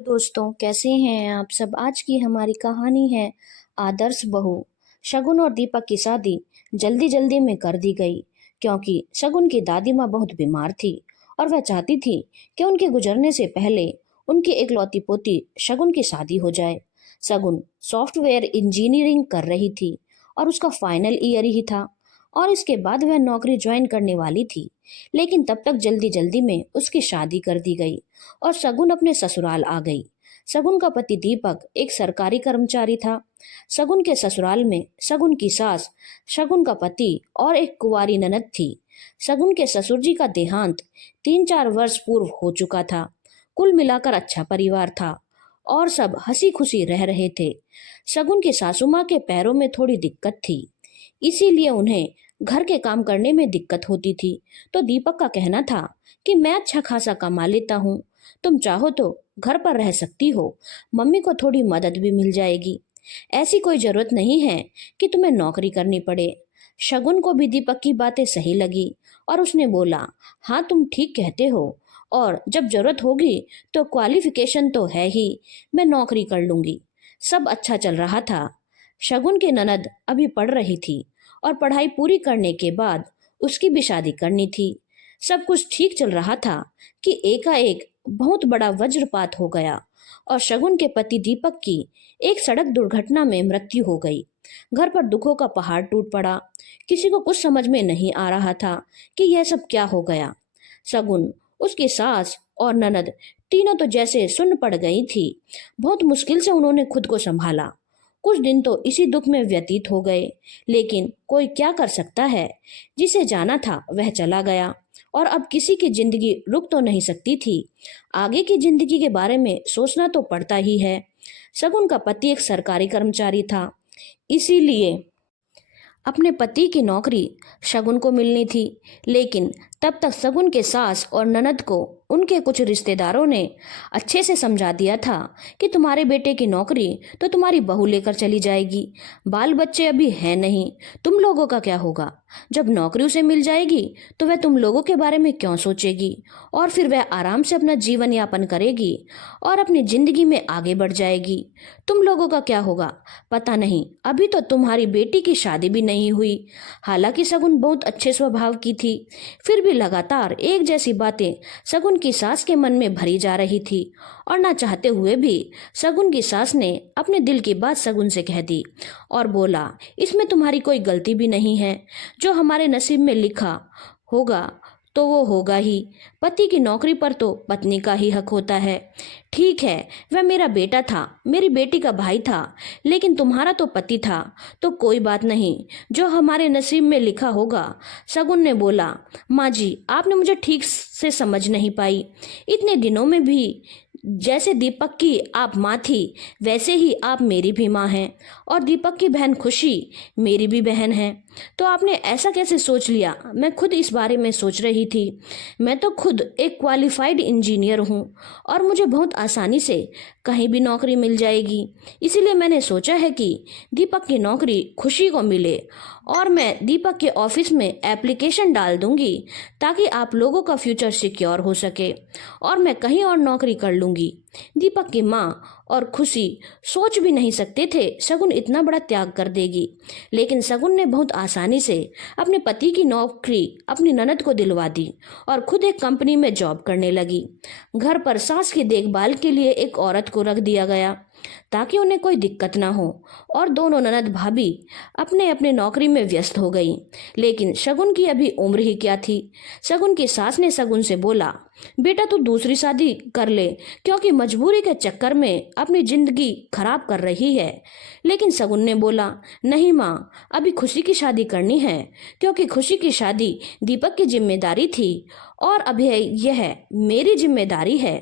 दोस्तों, कैसे हैं आप सब। आज की हमारी कहानी है आदर्श बहू। शगुन और दीपक की शादी जल्दी जल्दी में कर दी गई क्योंकि शगुन की दादी माँ बहुत बीमार थी और वह चाहती थी कि उनके गुजरने से पहले उनकी इकलौती पोती शगुन की शादी हो जाए। शगुन सॉफ्टवेयर इंजीनियरिंग कर रही थी और उसका फाइनल ईयर ही था और इसके बाद वह नौकरी ज्वाइन करने वाली थी। लेकिन तब तक जल्दी जल्दी में उसकी शादी कर दी गई और शगुन अपने ससुराल आ गई। शगुन का पति दीपक एक सरकारी कर्मचारी था। शगुन के ससुराल में शगुन की सास, शगुन का पति और एक कुंवारी ननद थी। शगुन के ससुर जी का देहांत 3-4 वर्ष पूर्व हो चुका था। कुल मिलाकर अच्छा परिवार था और सब हंसी खुशी रह रहे थे। शगुन की सासू माँ के पैरों में थोड़ी दिक्कत थी, इसीलिए उन्हें घर के काम करने में दिक्कत होती थी। तो दीपक का कहना था कि मैं अच्छा खासा कमा लेता हूँ, तुम चाहो तो घर पर रह सकती हो, मम्मी को थोड़ी मदद भी मिल जाएगी। ऐसी कोई जरूरत नहीं है कि तुम्हें नौकरी करनी पड़े। शगुन को भी दीपक की बातें सही लगी और उसने बोला, हाँ तुम ठीक कहते हो, और जब जरूरत होगी तो क्वालिफिकेशन तो है ही, मैं नौकरी कर लूंगी। सब अच्छा चल रहा था। शगुन की ननद अभी पढ़ रही थी और पढ़ाई पूरी करने के बाद उसकी भी शादी करनी थी। सब कुछ ठीक चल रहा था कि एकाएक बहुत बड़ा वज्रपात हो गया और शगुन के पति दीपक की एक सड़क दुर्घटना में मृत्यु हो गई। घर पर दुखों का पहाड़ टूट पड़ा। किसी को कुछ समझ में नहीं आ रहा था कि यह सब क्या हो गया। शगुन, उसकी सास और ननद तीनों तो जैसे सुन्न पड़ गई थी। बहुत मुश्किल से उन्होंने खुद को संभाला। कुछ दिन तो इसी दुख में व्यतीत हो गए, लेकिन कोई क्या कर सकता है। जिसे जाना था वह चला गया और अब किसी की जिंदगी रुक तो नहीं सकती थी। आगे की जिंदगी के बारे में सोचना तो पड़ता ही है। शगुन का पति एक सरकारी कर्मचारी था, इसीलिए अपने पति की नौकरी शगुन को मिलनी थी। लेकिन तब तक शगुन के सास और ननद को उनके कुछ रिश्तेदारों ने अच्छे से समझा दिया था कि तुम्हारे बेटे की नौकरी तो तुम्हारी बहू लेकर चली जाएगी, बाल बच्चे अभी हैं नहीं, तुम लोगों का क्या होगा। जब नौकरी उसे मिल जाएगी तो वह तुम लोगों के बारे में क्यों सोचेगी, और फिर वह आराम से अपना जीवन यापन करेगी और अपनी जिंदगी में आगे बढ़ जाएगी। तुम लोगों का क्या होगा पता नहीं, अभी तो तुम्हारी बेटी की शादी भी नहीं हुई। हालांकि शगुन बहुत अच्छे स्वभाव की थी, फिर भी लगातार एक जैसी बातें शगुन की सास के मन में भरी जा रही थी और ना चाहते हुए भी शगुन की सास ने अपने दिल की बात शगुन से कह दी और बोला, इसमें तुम्हारी कोई गलती भी नहीं है। जो हमारे नसीब में लिखा होगा तो वो होगा ही। पति की नौकरी पर तो पत्नी का ही हक होता है। ठीक है, वह मेरा बेटा था, मेरी बेटी का भाई था, लेकिन तुम्हारा तो पति था, तो कोई बात नहीं, जो हमारे नसीब में लिखा होगा। शगुन ने बोला, माँ जी आपने मुझे ठीक से समझ नहीं पाई। इतने दिनों में भी जैसे दीपक की आप माँ थी वैसे ही आप मेरी भी माँ हैं, और दीपक की बहन खुशी मेरी भी बहन है। तो आपने ऐसा कैसे सोच लिया। मैं खुद इस बारे में सोच रही थी। मैं तो खुद एक क्वालिफाइड इंजीनियर हूँ और मुझे बहुत आसानी से कहीं भी नौकरी मिल जाएगी। इसीलिए मैंने सोचा है कि दीपक की नौकरी खुशी को मिले और मैं दीपक के ऑफिस में एप्लीकेशन डाल दूंगी ताकि आप लोगों का फ्यूचर सिक्योर हो सके और मैं कहीं और नौकरी कर लूंगी। दीपक की माँ और खुशी सोच भी नहीं सकते थे शगुन इतना बड़ा त्याग कर देगी, लेकिन शगुन ने बहुत आसानी से अपने पति की नौकरी अपनी ननद को दिलवा दी और खुद एक कंपनी में जॉब करने लगी। घर पर सास की देखभाल के लिए एक औरत को रख दिया गया ताकि उन्हें कोई दिक्कत ना हो, और दोनों ननद भाभी अपने अपने नौकरी में व्यस्त हो गई। लेकिन शगुन की अभी उम्र ही क्या थी। शगुन की सास ने शगुन से बोला, बेटा तू दूसरी शादी कर ले, क्योंकि मजबूरी के चक्कर में अपनी जिंदगी खराब कर रही है। लेकिन शगुन ने बोला, नहीं माँ, अभी खुशी की शादी करनी है, क्योंकि खुशी की शादी दीपक की जिम्मेदारी थी और अभी यह मेरी जिम्मेदारी है।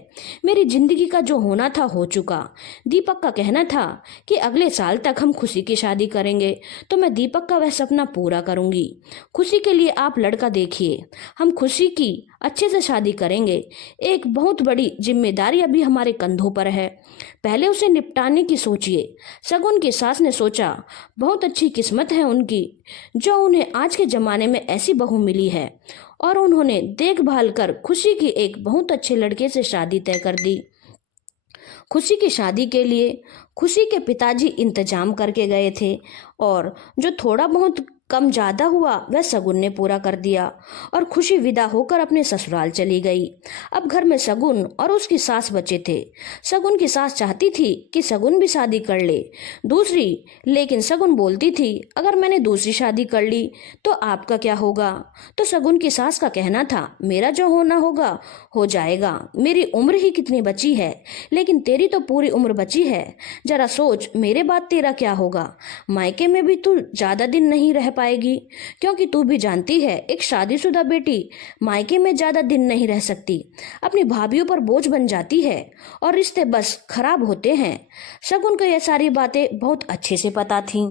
मेरी जिंदगी का जो होना था हो चुका। दीपक का कहना था कि अगले साल तक हम खुशी की शादी करेंगे तो मैं दीपक का वह सपना पूरा करूंगी। खुशी के लिए आप लड़का देखिए, हम खुशी की अच्छे से शादी करेंगे। एक बहुत बड़ी जिम्मेदारी अभी हमारे कंधों पर है, पहले उसे निपटाने की सोचिए। शगुन की सास ने सोचा, बहुत अच्छी किस्मत है उनकी जो उन्हें आज के जमाने में ऐसी बहू मिली है, और उन्होंने देखभाल कर खुशी की एक बहुत अच्छे लड़के से शादी तय कर दी। खुशी की शादी के लिए खुशी के पिताजी इंतजाम करके गए थे और जो थोड़ा बहुत कम ज्यादा हुआ वह शगुन ने पूरा कर दिया और खुशी विदा होकर अपने ससुराल चली गई। अब घर में शगुन और उसकी सास बचे थे। शगुन की सास चाहती थी कि शगुन भी शादी कर ले दूसरी, लेकिन शगुन बोलती थी अगर मैंने दूसरी शादी कर ली तो आपका क्या होगा। तो शगुन की सास का कहना था मेरा जो होना होगा हो जाएगा, मेरी उम्र ही कितनी बची है, लेकिन तेरी तो पूरी उम्र बची है। जरा सोच मेरे बाद तेरा क्या होगा। मायके में भी तू ज्यादा दिन नहीं रह पाएगी, क्योंकि तू भी जानती है एक शादीशुदा बेटी मायके में ज्यादा दिन नहीं रह सकती, अपनी भाभीयों पर बोझ बन जाती है और रिश्ते बस खराब होते हैं। शगुन को यह सारी बातें बहुत अच्छे से पता थीं,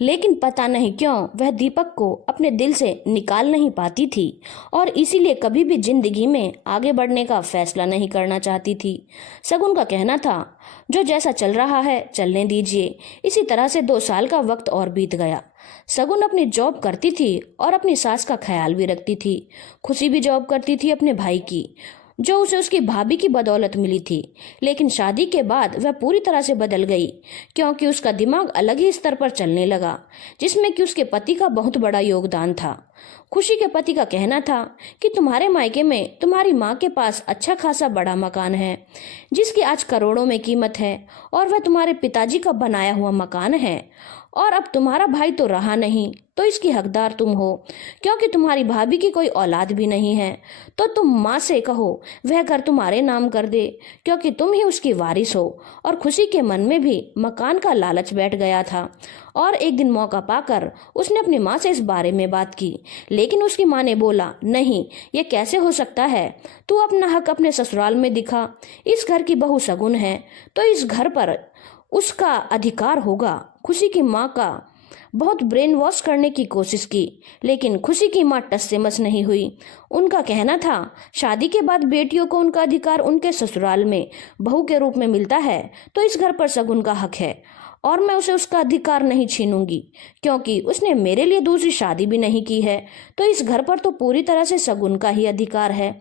लेकिन पता नहीं क्यों वह दीपक को अपने दिल से निकाल नहीं पाती थी और इसीलिए कभी भी जिंदगी में आगे बढ़ने का फैसला नहीं करना चाहती थी। शगुन का कहना था जो जैसा चल रहा है चलने दीजिए। इसी तरह से 2 साल का वक्त और बीत गया। शगुन अपनी जॉब करती थी और अपनी सास का ख्याल भी रखती थी। खुशी भी जॉब करती थी अपने भाई की, जो उसे उसकी भाभी की बदौलत मिली थी, लेकिन शादी के बाद वह पूरी तरह से बदल गई, क्योंकि उसका दिमाग अलग ही स्तर पर चलने लगा, जिसमें कि उसके पति का बहुत बड़ा योगदान था। खुशी के पति का कहना था कि तुम्हारे मायके में तुम्हारी माँ के पास अच्छा खासा बड़ा मकान है, जिसकी आज करोड़ों में कीमत है, और वह तुम्हारे पिताजी का बनाया हुआ मकान है, और अब तुम्हारा भाई तो रहा नहीं तो इसकी हकदार तुम हो, क्योंकि तुम्हारी भाभी की कोई औलाद भी नहीं है। तो तुम माँ से कहो वह घर तुम्हारे नाम कर दे, क्योंकि तुम ही उसकी वारिस हो। और खुशी के मन में भी मकान का लालच बैठ गया था और एक दिन मौका पाकर उसने अपनी माँ से इस बारे में बात की, लेकिन उसकी माँ ने बोला नहीं, ये कैसे हो सकता है, तू अपना हक अपने ससुराल में दिखा, इस घर की बहू शगुन है तो इस घर पर उसका अधिकार होगा। खुशी की माँ का बहुत ब्रेन वॉश करने की कोशिश की, लेकिन खुशी की माँ टस से मस नहीं हुई। उनका कहना था शादी के बाद बेटियों को उनका अधिकार उनके ससुराल में बहू के रूप में मिलता है तो इस घर पर शगुन का हक है और मैं उसे उसका अधिकार नहीं छीनूंगी, क्योंकि उसने मेरे लिए दूसरी शादी भी नहीं की है, तो इस घर पर तो पूरी तरह से शगुन का ही अधिकार है।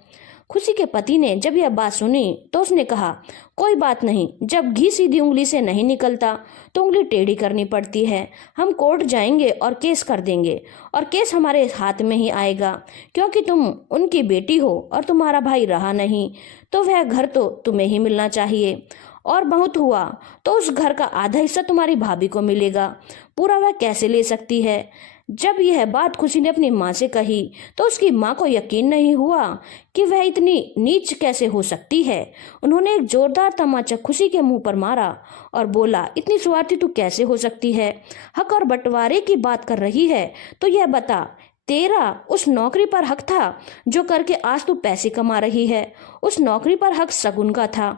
खुशी के पति ने जब यह बात सुनी तो उसने कहा कोई बात नहीं, जब घी सीधी उंगली से नहीं निकलता तो उंगली टेढ़ी करनी पड़ती है। हम कोर्ट जाएंगे और केस कर देंगे और केस हमारे हाथ में ही आएगा, क्योंकि तुम उनकी बेटी हो और तुम्हारा भाई रहा नहीं तो वह घर तो तुम्हें ही मिलना चाहिए, और बहुत हुआ तो उस घर का आधा हिस्सा तुम्हारी भाभी को मिलेगा, पूरा वह कैसे ले सकती है। जब यह बात खुशी ने अपनी माँ से कही तो उसकी माँ को यकीन नहीं हुआ कि वह इतनी नीच कैसे हो सकती है। उन्होंने एक जोरदार तमाचा खुशी के मुंह पर मारा और बोला इतनी स्वार्थी तू कैसे हो सकती है, हक और बंटवारे की बात कर रही है तो यह बता तेरा उस नौकरी पर हक था जो करके आज तू पैसे कमा रही है। उस नौकरी पर हक शगुन का था,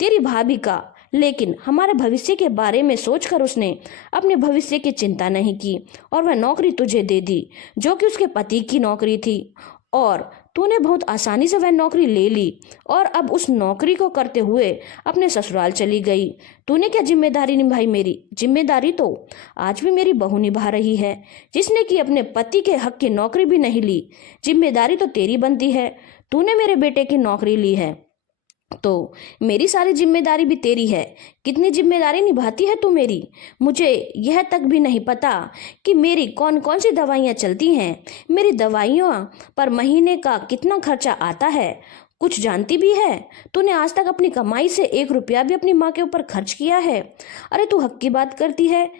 तेरी भाभी का, लेकिन हमारे भविष्य के बारे में सोचकर उसने अपने भविष्य की चिंता नहीं की और वह नौकरी तुझे दे दी जो कि उसके पति की नौकरी थी, और तूने बहुत आसानी से वह नौकरी ले ली और अब उस नौकरी को करते हुए अपने ससुराल चली गई। तूने क्या जिम्मेदारी निभाई? मेरी जिम्मेदारी तो आज भी मेरी बहू निभा रही है, जिसने कि अपने पति के हक की नौकरी भी नहीं ली। जिम्मेदारी तो तेरी बनती है, तूने मेरे बेटे की नौकरी ली है तो मेरी सारी जिम्मेदारी भी तेरी है। कितनी जिम्मेदारी निभाती है तू मेरी, मुझे यह तक भी नहीं पता कि मेरी कौन कौन सी दवाइयाँ चलती हैं, मेरी दवाइयों पर महीने का कितना खर्चा आता है, कुछ जानती भी है? तूने आज तक अपनी कमाई से 1 रुपया भी अपनी माँ के ऊपर खर्च किया है? अरे तू हक की बात करती है,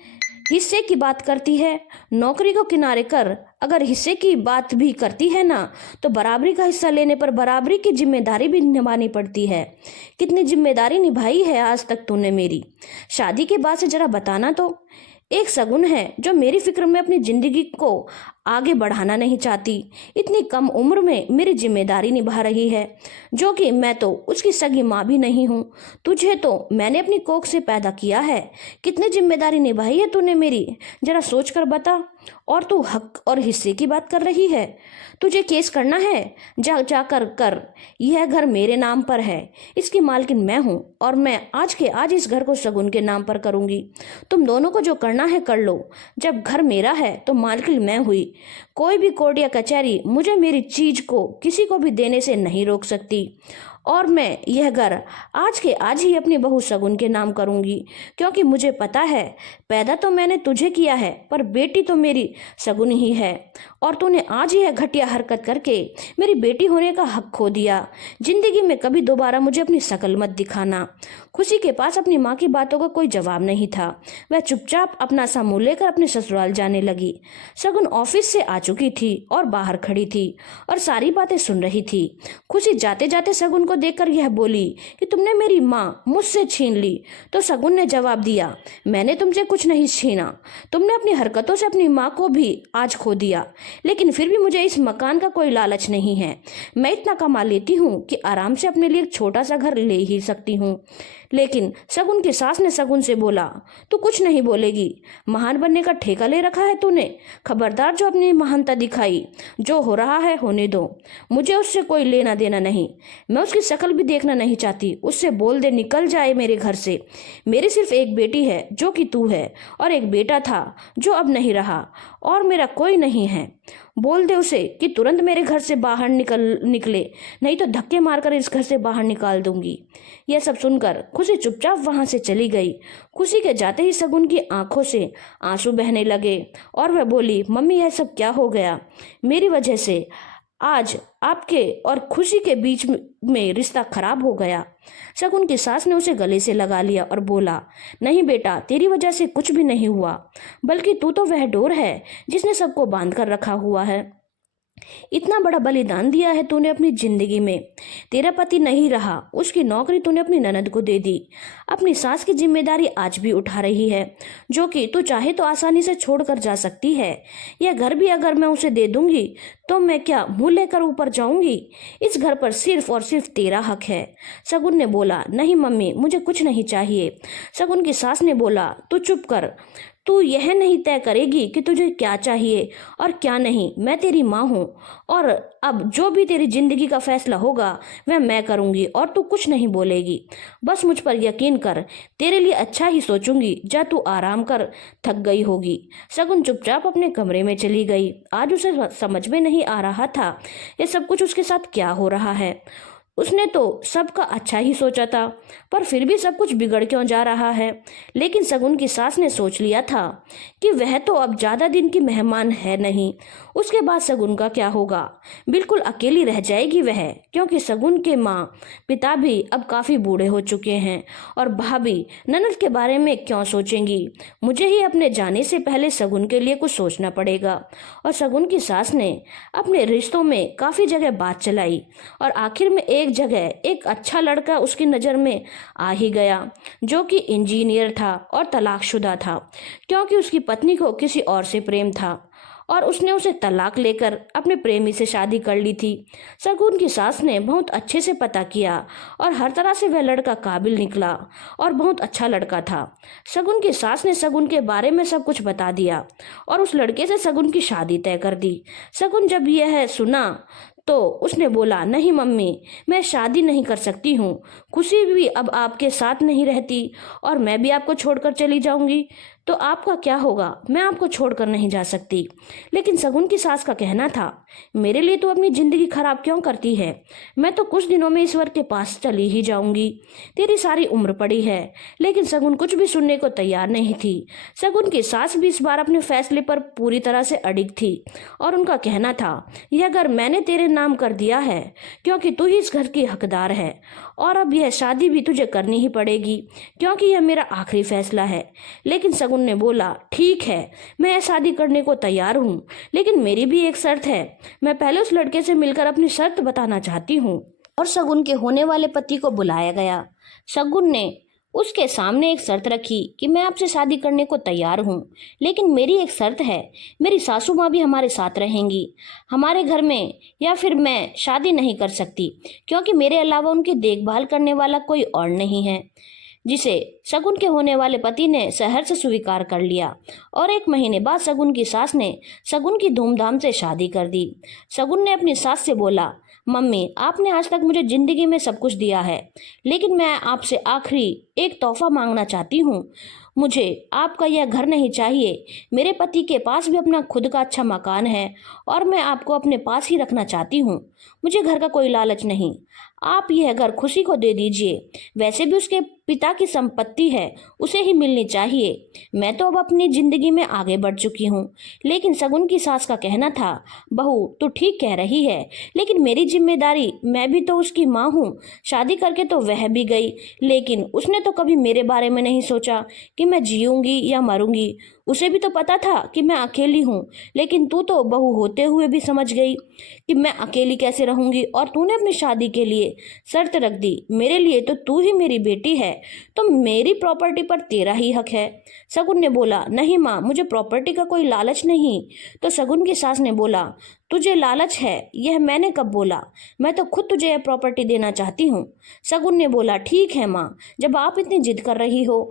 हिस्से की बात करती है, नौकरी को किनारे कर, अगर हिस्से की बात भी करती है ना तो बराबरी का हिस्सा लेने पर बराबरी की जिम्मेदारी भी निभानी पड़ती है। कितनी जिम्मेदारी निभाई है आज तक तूने मेरी? शादी के बाद से जरा बताना तो। एक शगुन है जो मेरी फिक्र में अपनी जिंदगी को आगे बढ़ाना नहीं चाहती, इतनी कम उम्र में मेरी जिम्मेदारी निभा रही है, जो कि मैं तो उसकी सगी माँ भी नहीं हूँ। तुझे तो मैंने अपनी कोख से पैदा किया है, कितनी जिम्मेदारी निभाई है तूने मेरी, जरा सोच कर बता। और तू हक और हिस्से की बात कर रही है? तुझे केस करना है, जा जाकर कर, यह घर मेरे नाम पर है, इसकी मालकिन मैं हूँ और मैं आज के आज इस घर को शगुन के नाम पर करूँगी। तुम दोनों को जो करना है कर लो, जब घर मेरा है तो मालकिन मैं हुई। कोई भी कोर्ट या कचहरी मुझे मेरी चीज को किसी को भी देने से नहीं रोक सकती। और मैं यह घर आज के आज ही अपनी बहू शगुन के नाम करूंगी, क्योंकि मुझे पता है पैदा तो मैंने तुझे किया है पर बेटी तो मेरी शगुन ही है, और तूने आज ही यह घटिया हरकत करके मेरी बेटी होने का हक खो दिया। जिंदगी में कभी दोबारा मुझे अपनी शक्ल मत दिखाना। खुशी के पास अपनी माँ की बातों का कोई जवाब नहीं था। वह चुपचाप अपना सा मुंह लेकर अपने ससुराल जाने लगी। शगुन ऑफिस से आ चुकी थी और बाहर खड़ी थी और सारी बातें सुन रही थी। खुशी जाते जाते शगुन को देखकर यह बोली कि तुमने मेरी माँ मुझसे छीन ली। तो शगुन ने जवाब दिया, मैंने तुमसे कुछ नहीं छीना, तुमने अपनी हरकतों से अपनी माँ को भी आज खो दिया, लेकिन फिर भी मुझे इस मकान का कोई लालच नहीं है। मैं इतना कमा लेती हूँ कि आराम से अपने लिए एक छोटा सा घर ले ही सकती हूँ। लेकिन शगुन की सास ने शगुन से बोला, तू कुछ नहीं बोलेगी, महान बनने का ठेका ले रखा है तूने, खबरदार जो अपनी महानता दिखाई। जो हो रहा है होने दो, मुझे उससे कोई लेना देना नहीं, मैं उसकी शक्ल भी देखना नहीं चाहती। उससे बोल दे निकल जाए मेरे घर से। मेरी सिर्फ एक बेटी है जो कि तू है, और एक बेटा था जो अब नहीं रहा, और मेरा कोई नहीं है। बोल दे उसे कि तुरंत मेरे घर से बाहर निकले, नहीं तो धक्के मारकर इस घर से बाहर निकाल दूंगी। यह सब सुनकर खुशी चुपचाप वहां से चली गई। खुशी के जाते ही शगुन की आंखों से आंसू बहने लगे और वह बोली, मम्मी यह सब क्या हो गया? मेरी वजह से आज आपके और खुशी के बीच में रिश्ता खराब हो गया। शगुन की सास ने उसे गले से लगा लिया और बोला, नहीं बेटा, तेरी वजह से कुछ भी नहीं हुआ, बल्कि तू तो वह डोर है जिसने सबको बांध कर रखा हुआ है। इतना बड़ा बलिदान दिया है तूने अपनी जिंदगी में। तेरा पति नहीं रहा, उसकी नौकरी तूने अपनी ननद को दे दी। अपनी सास की जिम्मेदारी आज भी उठा रही है, जो कि तू चाहे तो आसानी से छोड़कर जा सकती है। यह घर भी अगर मैं उसे दे दूंगी तो मैं क्या मुंह लेकर ऊपर जाऊंगी? इस घर पर सिर्फ और सिर्फ तेरा हक है। शगुन ने बोला, नहीं मम्मी, मुझे कुछ नहीं चाहिए। शगुन की सास ने बोला, तू चुप कर, तू यह नहीं तय करेगी कि तुझे क्या चाहिए और क्या नहीं। मैं तेरी माँ हूँ, और अब जो भी तेरी जिंदगी का फैसला होगा वह मैं करूँगी, और तू कुछ नहीं बोलेगी। बस मुझ पर यकीन कर, तेरे लिए अच्छा ही सोचूंगी। जा तू आराम कर, थक गई होगी। शगुन चुपचाप अपने कमरे में चली गई। आज उसे समझ में नहीं आ रहा था ये सब कुछ उसके साथ क्या हो रहा है। उसने तो सबका अच्छा ही सोचा था, पर फिर भी सब कुछ बिगड़ क्यों जा रहा है। लेकिन शगुन की सास ने सोच लिया था कि वह तो अब ज्यादा दिन की मेहमान है नहीं, उसके बाद शगुन का क्या होगा। बिल्कुल अकेली रह जाएगी वह, क्योंकि शगुन के माँ पिता भी अब काफी बूढ़े हो चुके हैं, और भाभी ननद के बारे में क्यों सोचेंगी। मुझे ही अपने जाने से पहले शगुन के लिए कुछ सोचना पड़ेगा। और शगुन की सास ने अपने रिश्तों में काफी जगह बात चलाई, और आखिर में एक जगह एक अच्छा लड़का उसकी नज़र में आ ही गया, जो कि इंजीनियर था और तलाकशुदा था, क्योंकि उसकी पत्नी को किसी और से प्रेम था और उसने उसे तलाक लेकर अपने प्रेमी से शादी कर ली थी। शगुन की सास ने बहुत अच्छे से पता किया और हर तरह से वह लड़का काबिल निकला और बहुत अच्छा लड़का था। शगुन की सास ने शगुन के बारे में सब कुछ बता दिया और उस लड़के से शगुन की शादी तय कर दी। शगुन जब यह सुना तो उसने बोला, नहीं मम्मी, मैं शादी नहीं कर सकती हूँ। खुशी भी अब आपके साथ नहीं रहती और मैं भी आपको छोड़कर चली जाऊंगी तो आपका क्या होगा? मैं आपको छोड़कर नहीं जा सकती। लेकिन शगुन की सास का कहना था, मेरे लिए तो अपनी जिंदगी खराब क्यों करती है? मैं तो कुछ दिनों में ईश्वर के पास चली ही जाऊंगी, तेरी सारी उम्र पड़ी है। लेकिन शगुन कुछ भी सुनने को तैयार नहीं थी। शगुन की सास भी इस बार अपने फैसले पर पूरी तरह से अडिग थी और उनका कहना था, यह घर मैंने तेरे नाम कर दिया है क्योंकि तू ही इस घर की हकदार है, और अब यह शादी भी तुझे करनी ही पड़ेगी क्योंकि यह मेरा आखिरी फैसला है। लेकिन शगुन ने बोला, ठीक है, मैं यह शादी करने को तैयार हूँ, लेकिन मेरी भी एक शर्त है। मैं पहले उस लड़के से मिलकर अपनी शर्त बताना चाहती हूँ। और शगुन के होने वाले पति को बुलाया गया। शगुन ने उसके सामने एक शर्त रखी कि मैं आपसे शादी करने को तैयार हूँ, लेकिन मेरी एक शर्त है, मेरी सासू माँ भी हमारे साथ रहेंगी हमारे घर में, या फिर मैं शादी नहीं कर सकती क्योंकि मेरे अलावा उनकी देखभाल करने वाला कोई और नहीं है। जिसे शगुन के होने वाले पति ने सहर्ष से स्वीकार कर लिया और 1 महीने बाद शगुन की सास ने शगुन की धूमधाम से शादी कर दी। शगुन ने अपनी सास से बोला, मम्मी, आपने आज तक मुझे जिंदगी में सब कुछ दिया है, लेकिन मैं आपसे आखिरी एक तोहफा मांगना चाहती हूँ। मुझे आपका यह घर नहीं चाहिए। मेरे पति के पास भी अपना खुद का अच्छा मकान है और मैं आपको अपने पास ही रखना चाहती हूँ। मुझे घर का कोई लालच नहीं। आप यह घर खुशी को दे दीजिए, वैसे भी उसके पिता की संपत्ति है, उसे ही मिलनी चाहिए। मैं तो अब अपनी जिंदगी में आगे बढ़ चुकी हूँ। लेकिन शगुन की सास का कहना था, बहू तू ठीक कह रही है, लेकिन मेरी जिम्मेदारी, मैं भी तो उसकी माँ हूँ। शादी करके तो वह भी गई, लेकिन उसने तो कभी मेरे बारे में नहीं सोचा कि मैं जीऊंगी या मरूंगी। उसे भी तो पता था कि मैं अकेली हूँ, लेकिन तू तो बहू होते हुए भी समझ गई कि मैं अकेली कैसे रहूंगी, और तूने अपनी शादी के लिए शर्त रख दी। मेरे लिए तो तू ही मेरी बेटी है, तो मेरी प्रॉपर्टी पर तेरा ही हक है। शगुन ने बोला, नहीं माँ, मुझे प्रॉपर्टी का कोई लालच नहीं। तो शगुन की सास ने बोला, तुझे लालच है, यह मैंने कब बोला? मैं तो खुद तुझे यह प्रॉपर्टी देना चाहती हूँ। शगुन ने बोला, ठीक है माँ, जब आप इतनी जिद कर रही हो,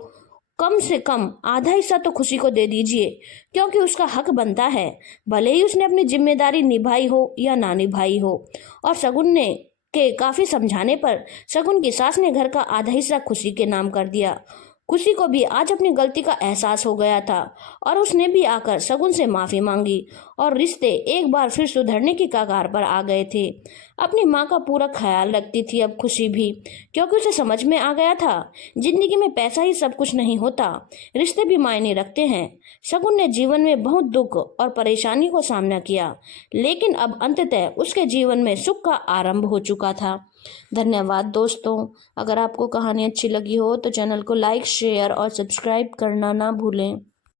कम से कम आधा हिस्सा तो खुशी को दे दीजिए, क्योंकि उसका हक बनता है, भले ही उसने अपनी जिम्मेदारी निभाई हो या ना निभाई हो। और शगुन ने के काफी समझाने पर शगुन की सास ने घर का आधा हिस्सा खुशी के नाम कर दिया। खुशी को भी आज अपनी गलती का एहसास हो गया था, और उसने भी आकर शगुन से माफी मांगी, और रिश्ते एक बार फिर सुधरने की कगार पर आ गए थे। अपनी माँ का पूरा ख्याल रखती थी अब खुशी भी, क्योंकि उसे समझ में आ गया था, जिंदगी में पैसा ही सब कुछ नहीं होता, रिश्ते भी मायने रखते हैं। शगुन ने जीवन में बहुत दुख और परेशानी को सामना किया, लेकिन अब अंततः उसके जीवन में सुख का आरंभ हो चुका था। धन्यवाद दोस्तों। अगर आपको कहानी अच्छी लगी हो तो चैनल को लाइक, शेयर और सब्सक्राइब करना ना भूलें।